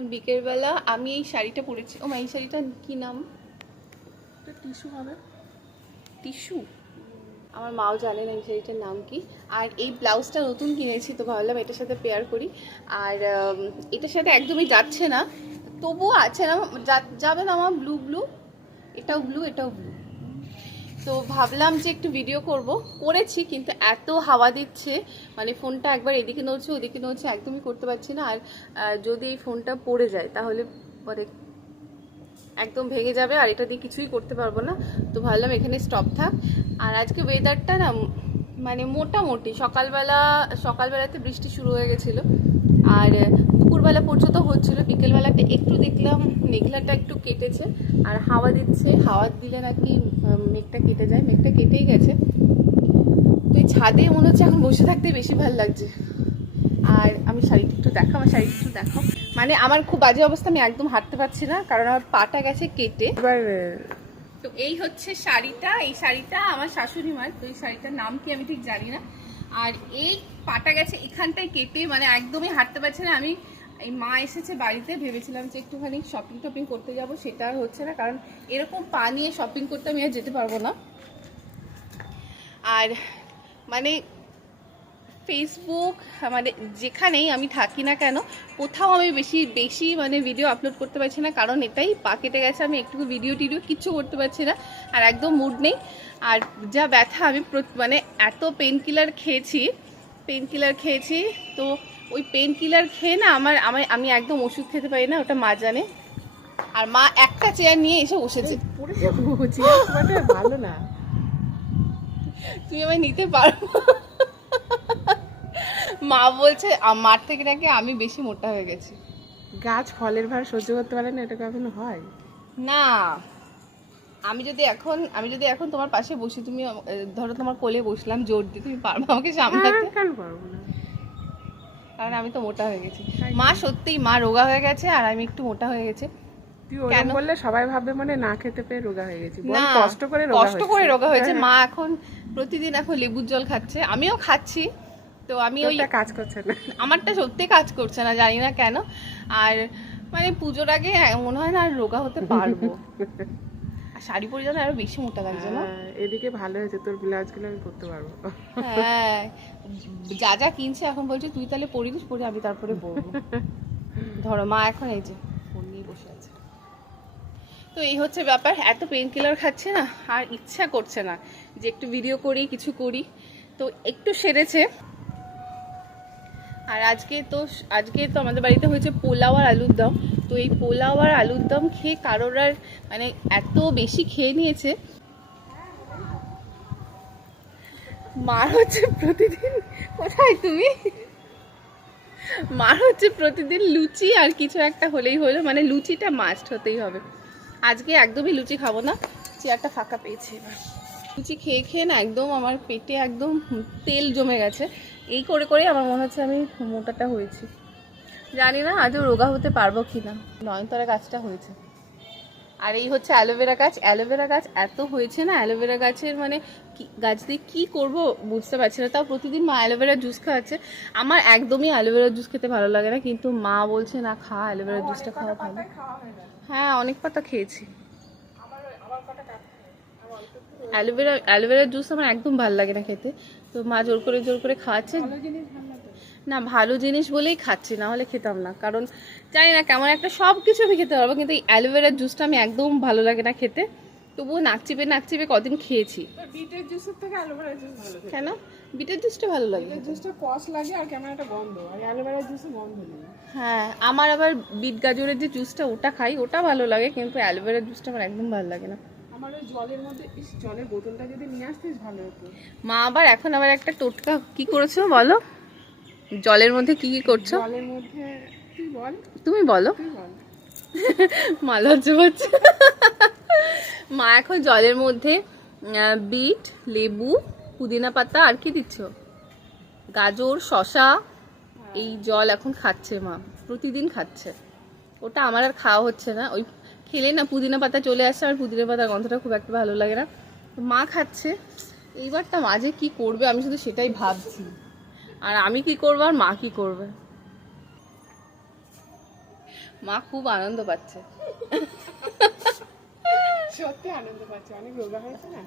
এখন বিকেলবেলা আমি এই শাড়িটা পরেছি। ও মা, এই শাড়িটা কি নাম? টিস্যু হবে, টিস্যু। আমার মাও জানে না এই শাড়িটার নাম কি। আর এই ব্লাউজটা নতুন কিনেছি, তো ভাবলাম এটার সাথে পেয়ার করি। আর এটার সাথে একদমই যাচ্ছে না, তবুও আছে না, যাবে না আমার ব্লু ব্লু, এটাও ব্লু এটাও ব্লু। তো ভাবলাম যে একটু ভিডিও করেছি, কিন্তু এত হাওয়া দিচ্ছে, মানে ফোনটা একবার এদিকে নড়ছে ওদিকে নড়ছে, একদমই করতে পারছি না। আর যদি এই ফোনটা পড়ে যায় তাহলে পরে একদম ভেঙে যাবে, আর এটা দিয়ে কিছুই করতে পারবো না। তো ভাবলাম এখানে স্টপ থাক। আর আজকে ওয়েদারটা না মানে মোটামুটি সকালবেলাতে বৃষ্টি শুরু হয়ে গেছিলো, আর দুপুরবেলা পর্যন্ত হচ্ছিল, বিকেলবেলাটা একটু দেখলাম মেঘলাটা একটু কেটেছে, আর হাওয়া দিচ্ছে, হাওয়া দিলে নাকি মেঘটা কেটে যায়, মেঘটা কেটেই গেছে। তো এই ছাদে মনে হচ্ছে এখন বসে থাকতে বেশি ভালো লাগছে। আর আমি শাড়িটা একটু দেখাও, আমার শাড়িটা একটু দেখাও। মানে আমার খুব বাজে অবস্থা, আমি একদম হাঁটতে পারছি না, কারণ আমার পাটা গেছে কেটে। তো এই হচ্ছে শাড়িটা, এই শাড়িটা আমার শাশুড়ি মার, তো এই শাড়িটার নাম কি আমি ঠিক জানি না। আর এই পাটা গেছে এখানটায় কেটে, মানে একদমই হাঁটতে পারছি না আমি। এই মা এসেছে বাড়িতে, ভেবেছিলাম যে একটুখানি শপিং করতে যাব, সেটা আর হচ্ছে না, কারণ এরকম পা নিয়ে শপিং করতে আমি আর যেতে পারবো না। আর মানে ফেসবুক মানে যেখানেই আমি থাকি না কেন, কোথাও আমি বেশি মানে ভিডিও আপলোড করতে পারছি না, কারণ এটাই পা কেটে গেছে, আমি একটু ভিডিও কিচ্ছু করতে পারছি না, আর একদম মুড নেই। আর যা ব্যথা, আমি মানে এত পেন কিলার খেয়েছি, তো ওই পেন কিলার খেয়ে না আমি একদম ওষুধ খেতে পারি না, ওটা মা জানে। আর মা একটা চেয়ার নিয়ে এসে বসেছে। ভালো না, তুমি আমায় নিতে পারো? মা বলছে মার থেকে নাকি আমি বেশি মোটা হয়ে গেছি। গাছ ফলের ভার সহ্য করতে পারে না, এটা কখনো হয় না। আমি যদি এখন তোমার পাশে বসি, তুমি ধরো তোমার কোলে বসলাম জোর দিয়ে, তুমি পারবে আমাকে সামলাতে? কেন পারবো না, কারণ আমি তো মোটা হয়ে গেছি। মা সত্যিই মা রোগা হয়ে গেছে, আর আমি একটু মোটা হয়ে গেছি। তুই ওরকম বললে সবাই ভাববে মানে না খেতে পেয়ে রোগা হয়ে গেছি। না, কষ্ট করে রোগা হয়েছে। মা এখন প্রতিদিন লেবুর জল খাচ্ছে, আমিও খাচ্ছি। তো আমি ওই কাজ করছে না, আমারটা সত্যি কাজ করছে না, জানি না কেন। আর মানে পুজোর আগে মনে হয় না আর রোগা হতে পারবো। আর শাড়ি পরে যেন আরো বেশি মোটা লাগছে না? এদিকে ভালো হয়েছে, তোর ব্লাউজগুলো আমি পরতে পারবো। হ্যাঁ, যা কিনছে এখন বলছে তুই তাহলে পরিস, পরে আমি তারপরে পরবো। ধরো মা এখন এই যে ফোন নিয়ে বসে আছে। তো এই হচ্ছে ব্যাপার, এত পেন কিলার খাচ্ছে না, আর ইচ্ছা করছে না যে একটু ভিডিও করি, কিছু করি। তো একটু সেরেছে। আর আজকে তো আমাদের বাড়িতে হয়েছে পোলাও আর আলুর দম। তো এই পোলাও আর আলুর দম খেয়ে কারোর আর মানে এত বেশি খেয়ে নিয়েছে। মার হচ্ছে প্রতিদিন, কোথায় তুমি? মার হচ্ছে প্রতিদিন লুচি আর কিছু একটা হলেই হলো, মানে লুচিটা মাস্ট হতেই হবে। আজকে একদমই লুচি খাবো না, চেয়ারটা ফাঁকা পেয়েছি এবার। লুচি খেয়ে খেয়ে না একদম আমার পেটে একদম তেল জমে গেছে। এই করে করে আমার মনে হচ্ছে আমি মোটাটা হয়েছি। জানি না আজও রোগা হতে পারবো কি না। নয়নতারা গাছটা হয়েছে, আর এই হচ্ছে অ্যালোভেরা গাছ এত হয়েছে না, অ্যালোভেরা গাছের মানে গাছ দিয়ে কী করবো বুঝতে পারছি না। তাও প্রতিদিন মা অ্যালোভেরা জুস খাওয়াচ্ছে। আমার একদমই অ্যালোভেরা জুস খেতে ভালো লাগে না, কিন্তু মা বলছে না খা, অ্যালোভেরা জুসটা খাওয়া ভালো। হ্যাঁ, অনেক পাতা খেয়েছি। অ্যালোভেরা জুস আমার একদম ভালো লাগে না খেতে, তো মা জোর করে খাওয়াচ্ছে। না, ভালো জিনিস বলেই খাচ্ছি, না হলে খেতাম না। কারণ জানি না কেমন একটা, সব কিছু আমি খেতে পারবো, কিন্তু এই অ্যালোভেরার জুসটা আমি একদম ভালো লাগে না খেতে। তবুও নাক চিপে কদিন খেয়েছি। বিটের জুসের থেকে অ্যালোভেরা জুস ভালো। কেন? বিটের জুসটা ভালো লাগে, বিটের জুসটা কষ লাগে আর কেমন একটা গন্ধ, আর অ্যালোভেরা জুসে গন্ধ নেই। হ্যাঁ, আমার আবার বিট গাজরের যে জুসটা ওটা খাই, ওটা ভালো লাগে, কিন্তু অ্যালোভেরার জুসটা আমার একদম ভালো লাগে না। আমার ওই জলের মধ্যে জলের বোতলটা যদি নিয়ে আসতিস ভালো হতো। মা এখন আবার একটা টোটকা কি করেছো বলো? জলের মধ্যে কি করছো? জলের মধ্যে তুমি বলো। মা লজ্জা পাচ্ছে। মা এখন জলের মধ্যে বিট, লেবু, পুদিনা পাতা, আর কি দিচ্ছ? গাজর, শসা, এই জল এখন খাচ্ছে মা, প্রতিদিন খাচ্ছে। ওটা আমার আর খাওয়া হচ্ছে না, ওই খেলে না পুদিনা পাতা চলে আসছে, আর পুদিনা পাতার গন্ধটা খুব একটা ভালো লাগে না। মা খাচ্ছে, এইবারটা মাঝে কি করবে আমি শুধু সেটাই ভাবছি। আর আমি কি করবো আর মা কি করবে? মা খুব আনন্দ পাচ্ছে। সত্যি আনন্দ পাচ্ছে, অনেক রোগা হয়েছে না।